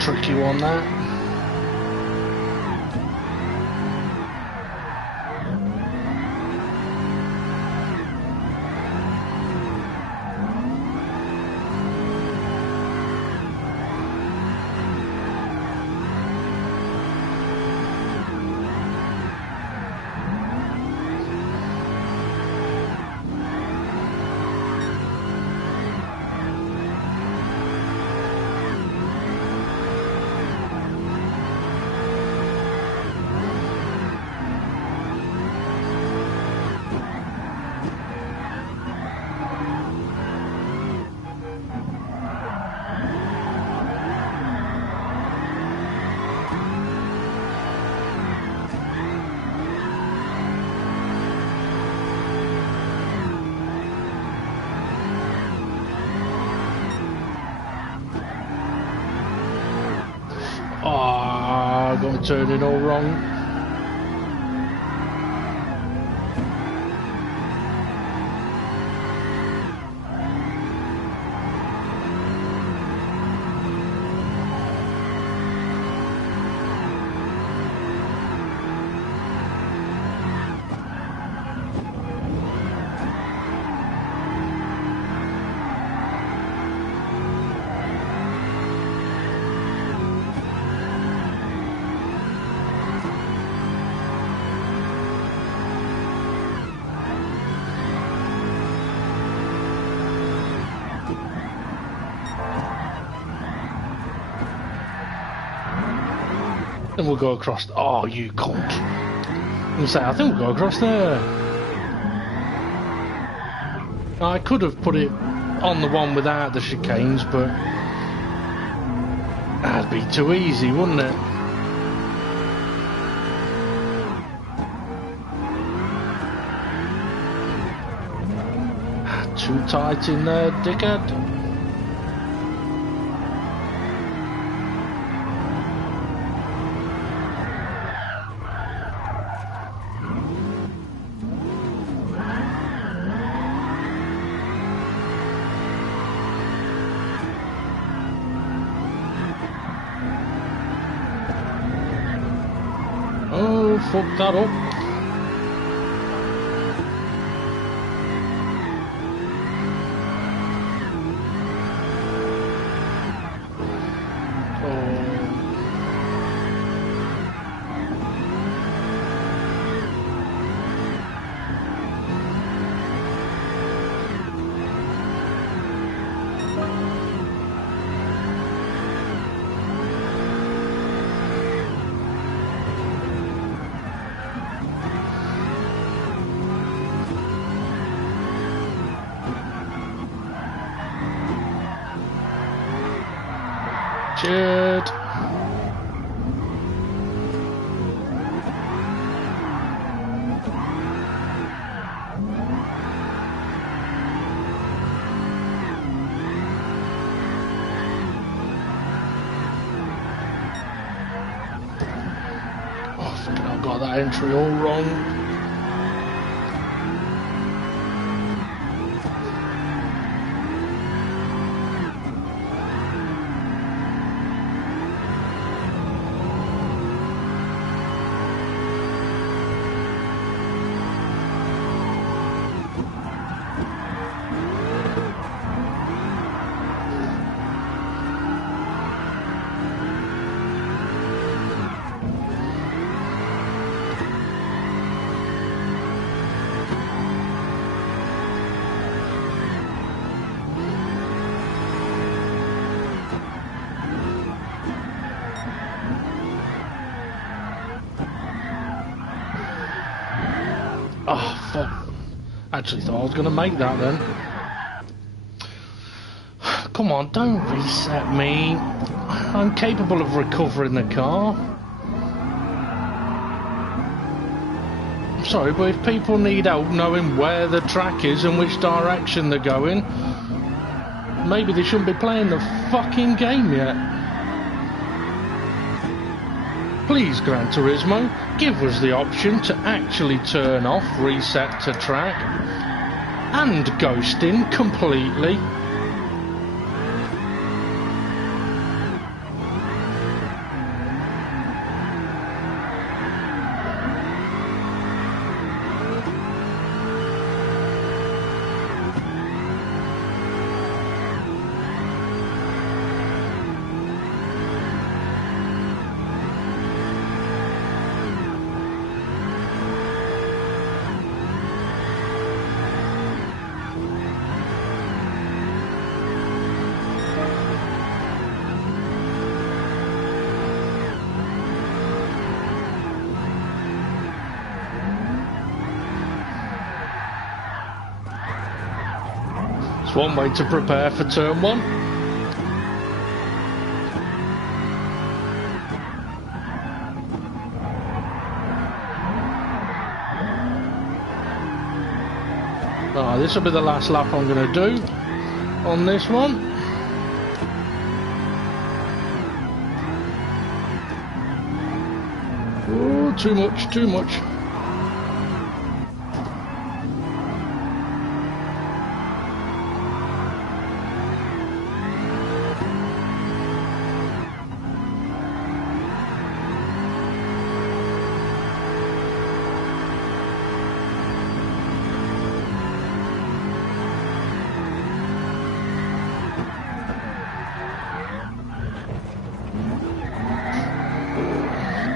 Tricky one, that. got me turning all wrong. Then we'll go across. Oh, you cunt. I'm gonna say, I think we'll go across there. I could have put it on the one without the chicanes, but that'd be too easy, wouldn't it? Too tight in there, dickhead. Oh, fuck that up. Shit. Oh, fucking hell, I got that entry all wrong. Oh, fuck. Actually thought I was going to make that then. Come on, don't reset me. I'm capable of recovering the car. I'm sorry, but if people need help knowing where the track is and which direction they're going, maybe they shouldn't be playing the fucking game yet. Please, Gran Turismo, give us the option to actually turn off reset to track and ghosting completely. It's one way to prepare for turn one. Oh, this will be the last lap I'm going to do on this one. Oh, too much, too much.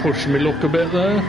Push me luck a bit there.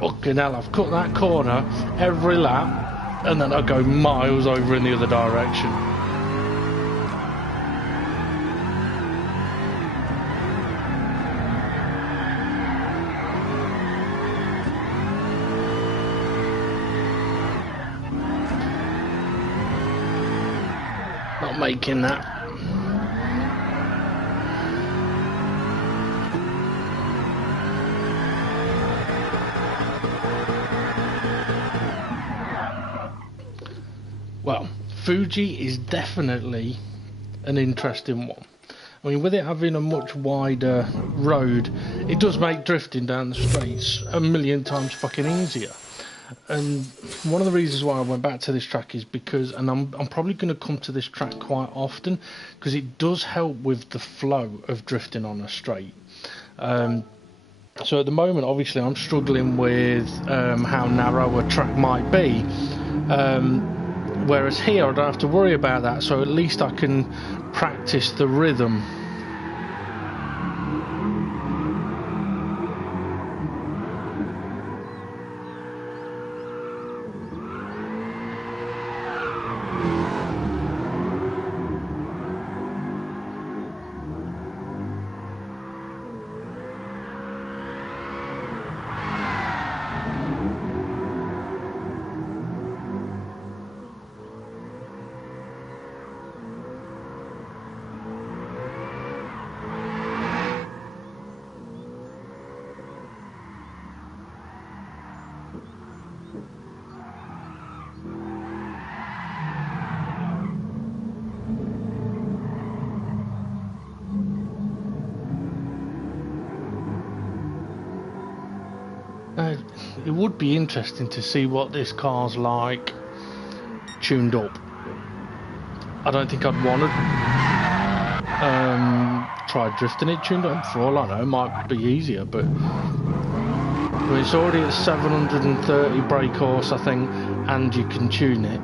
Fucking hell, I've cut that corner every lap and then I go miles over in the other direction. Not making that. Well, Fuji is definitely an interesting one. I mean, with it having a much wider road, it does make drifting down the straights a million times fucking easier. And one of the reasons why I went back to this track is because, and I'm probably going to come to this track quite often, because it does help with the flow of drifting on a straight. So at the moment, obviously, I'm struggling with how narrow a track might be. Whereas here I don't have to worry about that, so at least I can practice the rhythm. It would be interesting to see what this car's like tuned up. I don't think I'd want to try drifting it tuned up. For all I know, it might be easier, but it's already at 730 brake horse, I think, and you can tune it.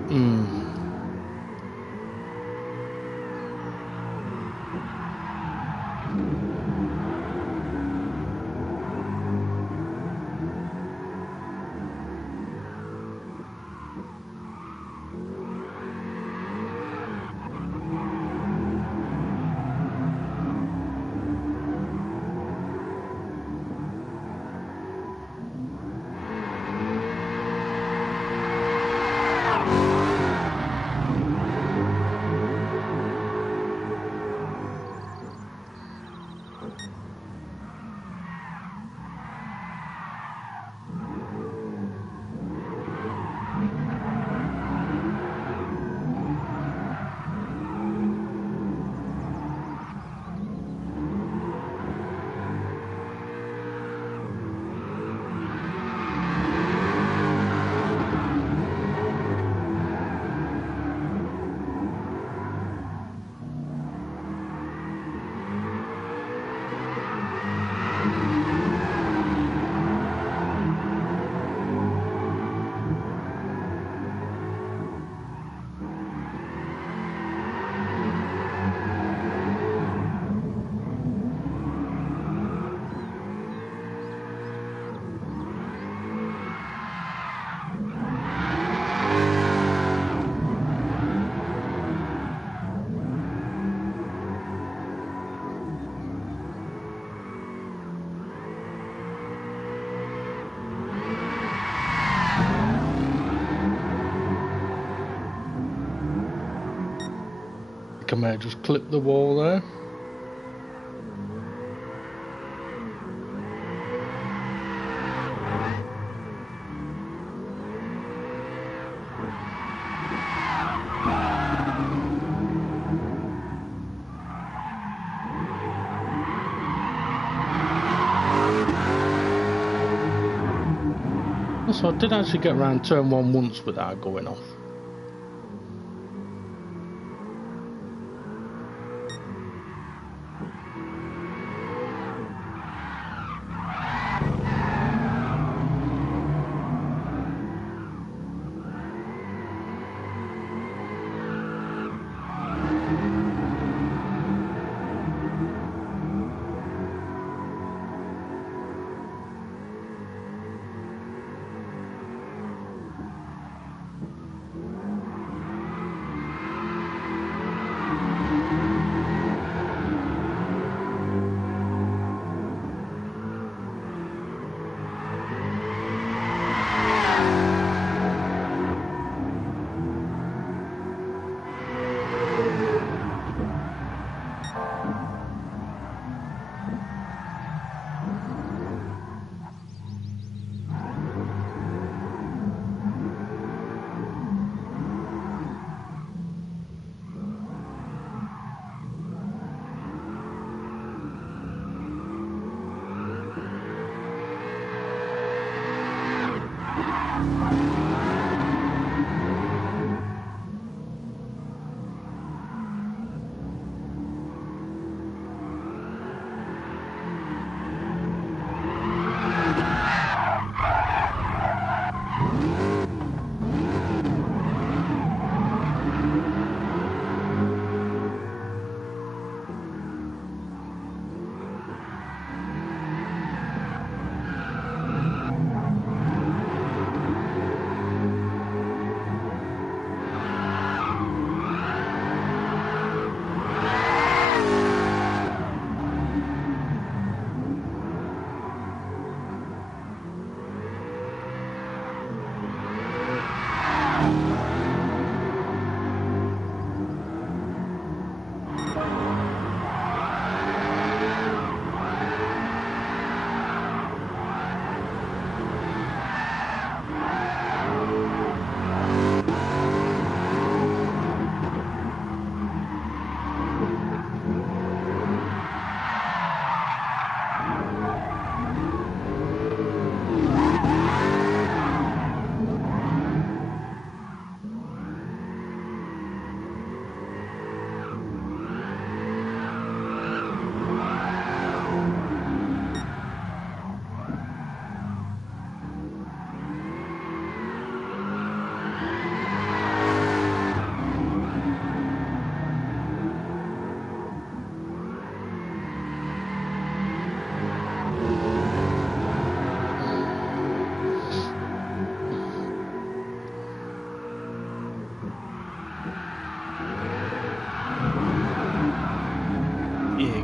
may have just clipped the wall there. So I did actually get around turn one once without going off.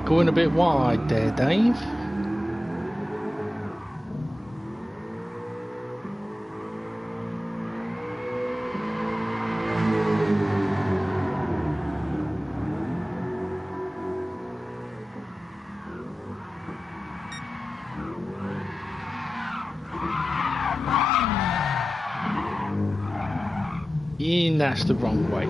Going a bit wide there, Dave. And that's the wrong way.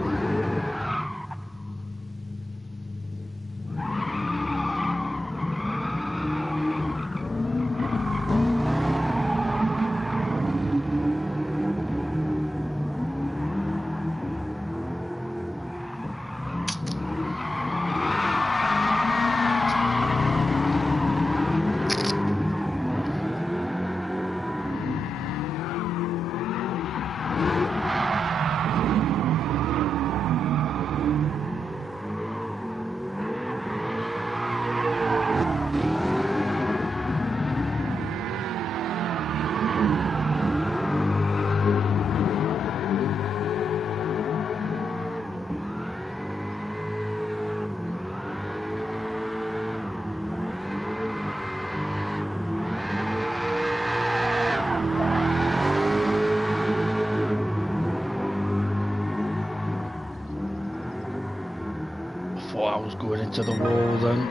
I was going into the wall then.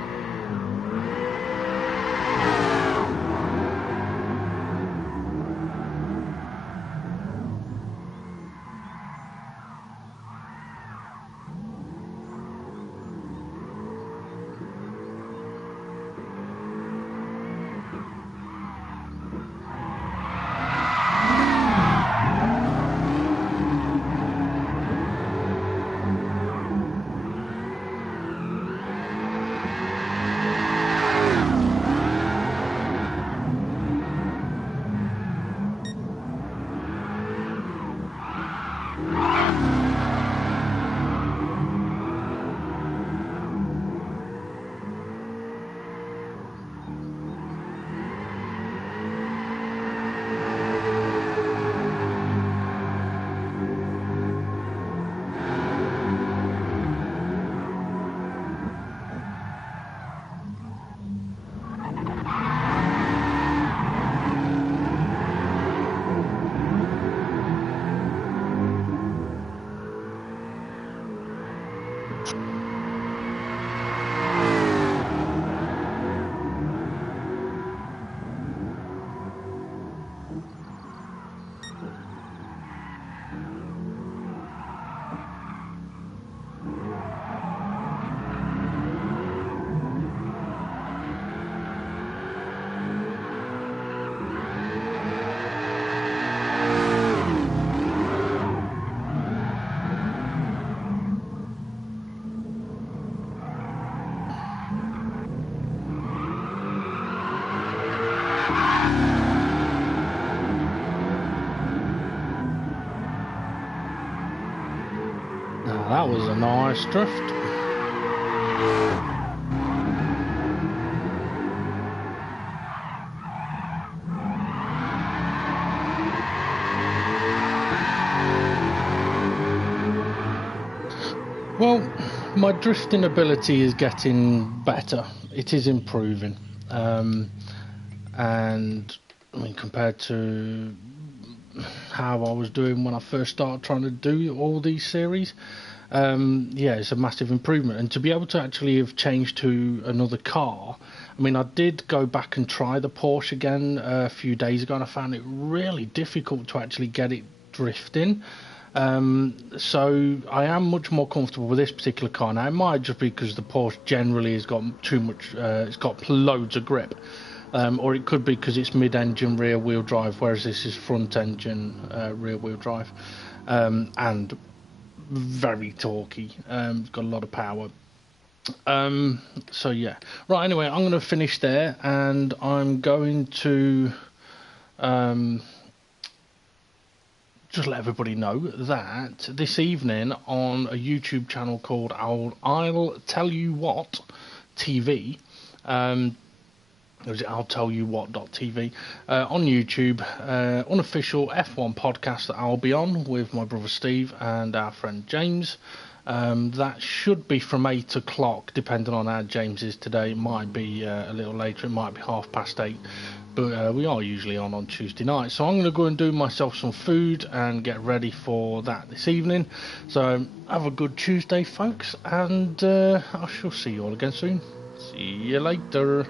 That was a nice drift. Well, my drifting ability is getting better. It is improving. And I mean, compared to how I was doing when I first started trying to do all these series, yeah, it's a massive improvement. And to be able to actually have changed to another car, I mean, I did go back and try the Porsche again a few days ago, and I found it really difficult to actually get it drifting. So I am much more comfortable with this particular car now. It might just be because the Porsche generally has got too much, it's got loads of grip. Or it could be because it's mid-engine rear-wheel drive, whereas this is front-engine rear-wheel drive, and very torquey. It's got a lot of power. So yeah. Right. Anyway, I'm going to finish there, and I'm going to just let everybody know that this evening on a YouTube channel called I'll Tell You What TV. I'll tell you what.tv on YouTube, unofficial F1 podcast that I'll be on with my brother Steve and our friend James. That should be from 8 o'clock, depending on how James is today. It might be a little later, it might be 8:30, but we are usually on Tuesday night. So I'm going to go and do myself some food and get ready for that this evening. So have a good Tuesday, folks, and I shall see you all again soon. See you later.